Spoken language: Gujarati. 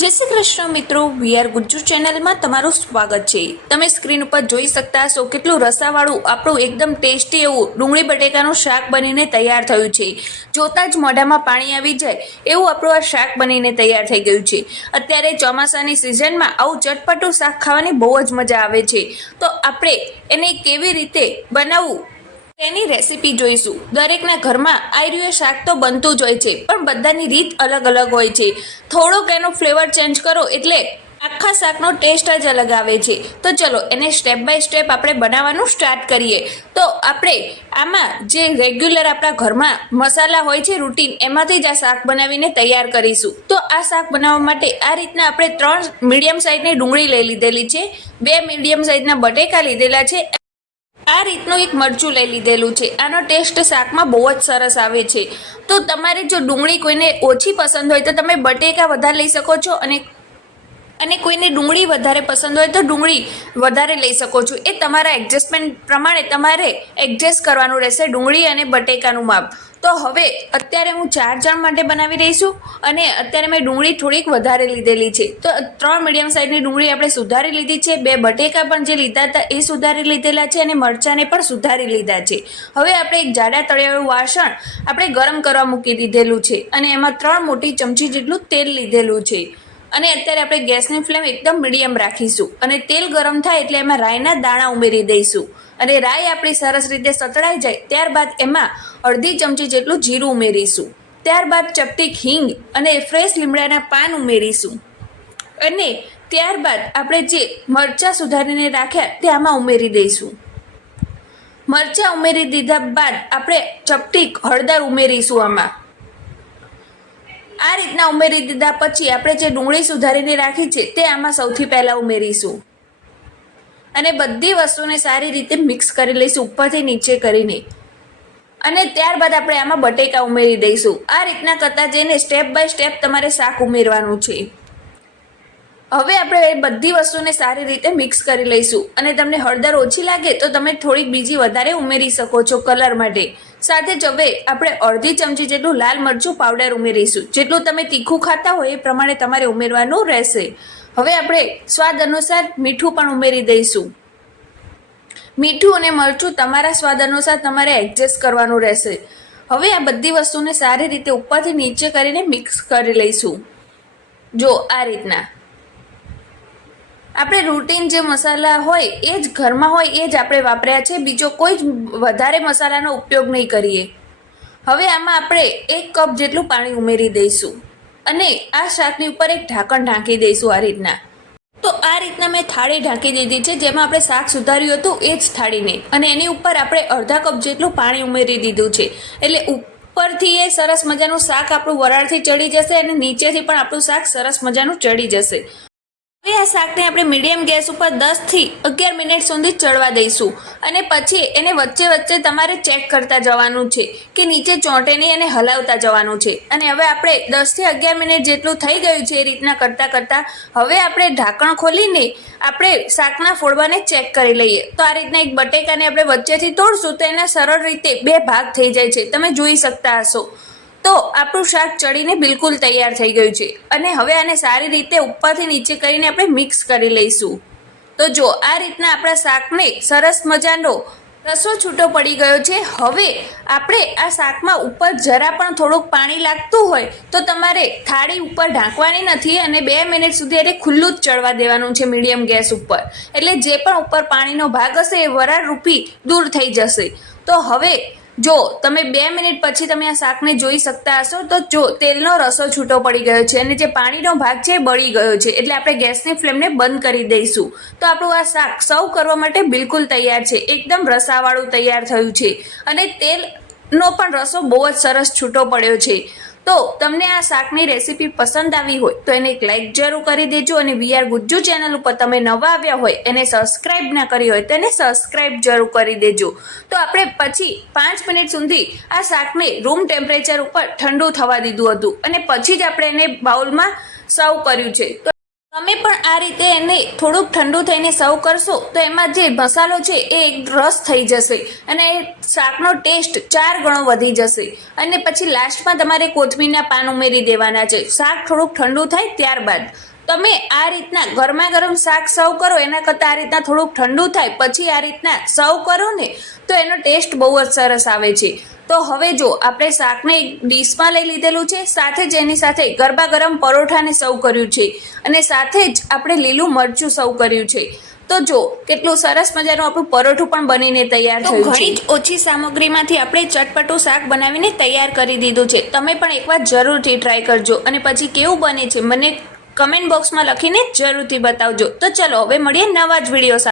जय श्री कृष्ण मित्रों, वीआर गुज्जू चैनल में तमारुं स्वागत है। तमे स्क्रीन पर जोई सकता हशो केटलुं रसावाळुं आपणुं एकदम टेस्टी एवुं डુંગળી बटेकानुं शाक बनीने तैयार थयुं छे। जोता ज मोढामां पाणी आवी जाय एवुं आपणुं आ शाक बनीने तैयार थई गयुं छे। अत्यारे ચોમાસાની સિઝનમાં આવું ચટપટું શાક ખાવાની બહુ જ મજા આવે છે। તો આપણે એને કેવી રીતે બનાવવું તેની રેસીપી જોઈશું। દરેકના ઘરમાં આ રીયું શાક તો બનતું જ હોય છે, પણ બધાની રીત અલગ અલગ હોય છે। થોડોક એનો ફ્લેવર ચેન્જ કરો એટલે આખા શાકનો ટેસ્ટ જ અલગ આવે છે। તો ચલો એને સ્ટેપ બાય સ્ટેપ આપણે બનાવવાનું સ્ટાર્ટ કરીએ। તો આપણે આમાં જે રેગ્યુલર આપણા ઘરમાં મસાલા હોય છે રૂટીન, એમાંથી જ આ શાક બનાવીને તૈયાર કરીશું। તો આ શાક બનાવવા માટે આ રીતના આપણે 3 મીડિયમ સાઇઝની ડુંગળી લઈ લીધેલી છે, 2 મીડિયમ સાઇઝના બટેકા લીધેલા છે, આ રીતનું એક મરચું લઈ લીધેલું છે। આનો ટેસ્ટ શાકમાં બહુ જ સરસ આવે છે। તો તમારે જો ડુંગળી કોઈને ઓછી પસંદ હોય તો તમે બટેકા વધારે લઈ શકો છો, અને કોઈને ડુંગળી વધારે પસંદ હોય તો ડુંગળી વધારે લઈ શકો છો। એ તમારા એડજસ્ટમેન્ટ પ્રમાણે તમારે એડજસ્ટ કરવાનું રહેશે ડુંગળી અને બટેકાનું માપ। તો હવે અત્યારે હું 4 જણ માટે બનાવી રહી છું, અને અત્યારે મેં ડુંગળી થોડીક વધારે લીધેલી છે। તો 3 મીડિયમ સાઇઝની ડુંગળી આપણે સુધારી લીધી છે, 2 બટેકા પણ જે લીધા હતા એ સુધારી લીધેલા છે, અને મરચાંને પણ સુધારી લીધા છે। હવે આપણે એક જાડા તળિયાળું વાસણ આપણે ગરમ કરવા મૂકી દીધેલું છે, અને એમાં 3 મોટી ચમચી જેટલું તેલ લીધેલું છે। અને અત્યારે આપણે ગેસની ફ્લેમ એકદમ મીડિયમ રાખીશું, અને તેલ ગરમ થાય એટલે એમાં રાઈના દાણા ઉમેરી દઈશું, અને રાઈ આપણી સરસ રીતે સતળાઈ જાય ત્યારબાદ એમાં અડધી ચમચી જેટલું જીરું ઉમેરીશું। ત્યારબાદ ચપટીક હિંગ અને ફ્રેશ લીમડાના પાન ઉમેરીશું, અને ત્યારબાદ આપણે જે મરચાં સુધારીને રાખ્યા તે આમાં ઉમેરી દઈશું। મરચાં ઉમેરી દીધા બાદ આપણે ચપટીક હળદર ઉમેરીશું આમાં। આ રીતના ઉમેરી દીધા પછી આપણે જે ડુંગળી સુધારીને રાખી છે તે આમાં સૌથી પહેલા ઉમેરીશું, અને બધી વસ્તુને સારી રીતે મિક્સ કરી લઈશું ઉપરથી નીચે કરીને, અને ત્યારબાદ આપણે આમાં બટેકા ઉમેરી દઈશું। આ રીતના કરતા જઈને સ્ટેપ બાય સ્ટેપ તમારે શાક ઉમેરવાનું છે। હવે આપણે એ બધી વસ્તુને સારી રીતે મિક્સ કરી લઈશું, અને તમને હળદર ઓછી લાગે તો તમે થોડીક બીજી વધારે ઉમેરી શકો છો કલર માટે। સાથે જ હવે આપણે અડધી ચમચી જેટલું લાલ મરચું પાવડર ઉમેરીશું। જેટલું તમે તીખું ખાતા હોય એ પ્રમાણે તમારે ઉમેરવાનું રહેશે। હવે આપણે સ્વાદ અનુસાર મીઠું પણ ઉમેરી દઈશું। મીઠું અને મરચું તમારા સ્વાદ અનુસાર તમારે એડજસ્ટ કરવાનું રહેશે। હવે આ બધી વસ્તુને સારી રીતે ઉપરથી નીચે કરીને મિક્સ કરી લઈશું। જો આ રીતના આપણે રૂટીન જે મસાલા હોય એ જ ઘરમાં હોય એ જ આપણે વાપર્યા છે, બીજો કોઈ જ વધારે મસાલાનો ઉપયોગ નહીં કરીએ। હવે આમાં આપણે 1 કપ જેટલું પાણી ઉમેરી દઈશું, અને આ શાકની ઉપર એક ઢાંકણ ઢાંકી દઈશું આ રીતના। તો આ રીતના મેં થાળી ઢાંકી દીધી છે, જેમાં આપણે શાક સુધાર્યું હતું એ જ થાળીને, અને એની ઉપર આપણે અડધા કપ જેટલું પાણી ઉમેરી દીધું છે, એટલે ઉપરથી એ સરસ મજાનું શાક આપણું વરાળથી ચડી જશે, અને નીચેથી પણ આપણું શાક સરસ મજાનું ચડી જશે। હવે આ શાકને આપણે મીડિયમ ગેસ ઉપર 10 થી 11 મિનિટ સુધી ચડવા દઈશું, અને પછી એને વચ્ચે વચ્ચે તમારે ચેક કરતા જવાનું છે કે નીચે ચોંટે નહીં, અને હલાવતા જવાનું છે। અને હવે આપણે 10 થી 11 મિનિટ જેટલું થઈ ગયું છે એ રીતના કરતાં કરતાં હવે આપણે ઢાંકણ ખોલીને આપણે શાકના ફોડવાને ચેક કરી લઈએ। તો આ રીતના એક બટેકાને આપણે વચ્ચેથી તોડશું તો એના સરળ રીતે 2 ભાગ થઈ જાય છે, તમે જોઈ શકતા હશો। તો આપણું શાક ચડીને બિલકુલ તૈયાર થઈ ગયું છે, અને હવે આને સારી રીતે ઉપરથી નીચે કરીને આપણે મિક્સ કરી લઈશું। તો જો આ રીતના આપણા શાકને સરસ મજાનો રસો છૂટો પડી ગયો છે। હવે આપણે આ શાકમાં ઉપર જરા પણ થોડુંક પાણી લાગતું હોય તો તમારે થાળી ઉપર ઢાંકવાની નથી, અને 2 મિનિટ સુધી એને ખુલ્લું જ ચડવા દેવાનું છે મીડિયમ ગેસ ઉપર, એટલે જે પણ ઉપર પાણીનો ભાગ હશે એ વરાળ રૂપી દૂર થઈ જશે। તો હવે જો તમે 2 મિનિટ પછી તમે આ શાકને જોઈ શકતા હશો તો જો તેલનો રસો છૂટો પડી ગયો છે, અને જે પાણીનો ભાગ છે એ બળી ગયો છે, એટલે આપણે ગેસની ફ્લેમને બંધ કરી દઈશું। તો આપણું આ શાક સર્વ કરવા માટે બિલકુલ તૈયાર છે, એકદમ રસાવાળું તૈયાર થયું છે, અને તેલનો પણ રસો બહુ જ સરસ છૂટો પડ્યો છે। તો તમને આ શાકની રેસીપી પસંદ આવી હોય તો એને એક લાઈક જરૂર કરી દેજો, અને વીઆર ગુજ્જુ ચેનલ ઉપર તમે નવા આવ્યા હોય એને સબસ્ક્રાઈબ ના કરી હોય તો એને સબસ્ક્રાઈબ જરૂર કરી દેજો। તો આપણે પછી 5 મિનિટ સુધી આ શાકને રૂમ ટેમ્પરેચર ઉપર ઠંડુ થવા દીધું હતું, અને પછી જ આપણે એને બાઉલમાં સર્વ કર્યું છે। તમે પણ આ રીતે એને થોડુંક ઠંડુ થઈને સર્વ કરશો તો એમાં જે મસાલો છે એ એક રસ થઈ જશે અને શાકનો ટેસ્ટ 4 ગણો વધી જશે. અને પછી લાસ્ટમાં તમારે કોથમીરના પાન ઉમેરી દેવાના છે. શાક થોડુંક ઠંડુ થાય ત્યારબાદ તમે આ રીતના ગરમા ગરમ શાક સર્વ કરો એના કરતાં આ રીતના થોડુંક ઠંડુ થાય પછી આ રીતના સર્વ કરો ને તો એનો ટેસ્ટ બહુ જ સરસ આવે છે. તો હવે જો આપણે શાકને એક ડીશમાં લઈ લીધેલું છે, સાથે જ એની સાથે ગરબા ગરમ પરોઠાને સર્વ કર્યું છે અને સાથે જ આપણે લીલું મરચું સર્વ કર્યું છે. તો જો કેટલું સરસ મજાનું આપણું પરોઠું પણ બનીને તૈયાર થયું છે. ઘણી જ ઓછી સામગ્રીમાંથી આપણે ચટપટું શાક બનાવીને તૈયાર કરી દીધું છે. તમે પણ એકવાર જરૂરથી ટ્રાય કરજો અને પછી કેવું બને છે મને કમેન્ટ બોક્સમાં લખીને જરૂરથી બતાવજો. તો ચલો હવે મળીએ નવા જ વિડીયો સાથે.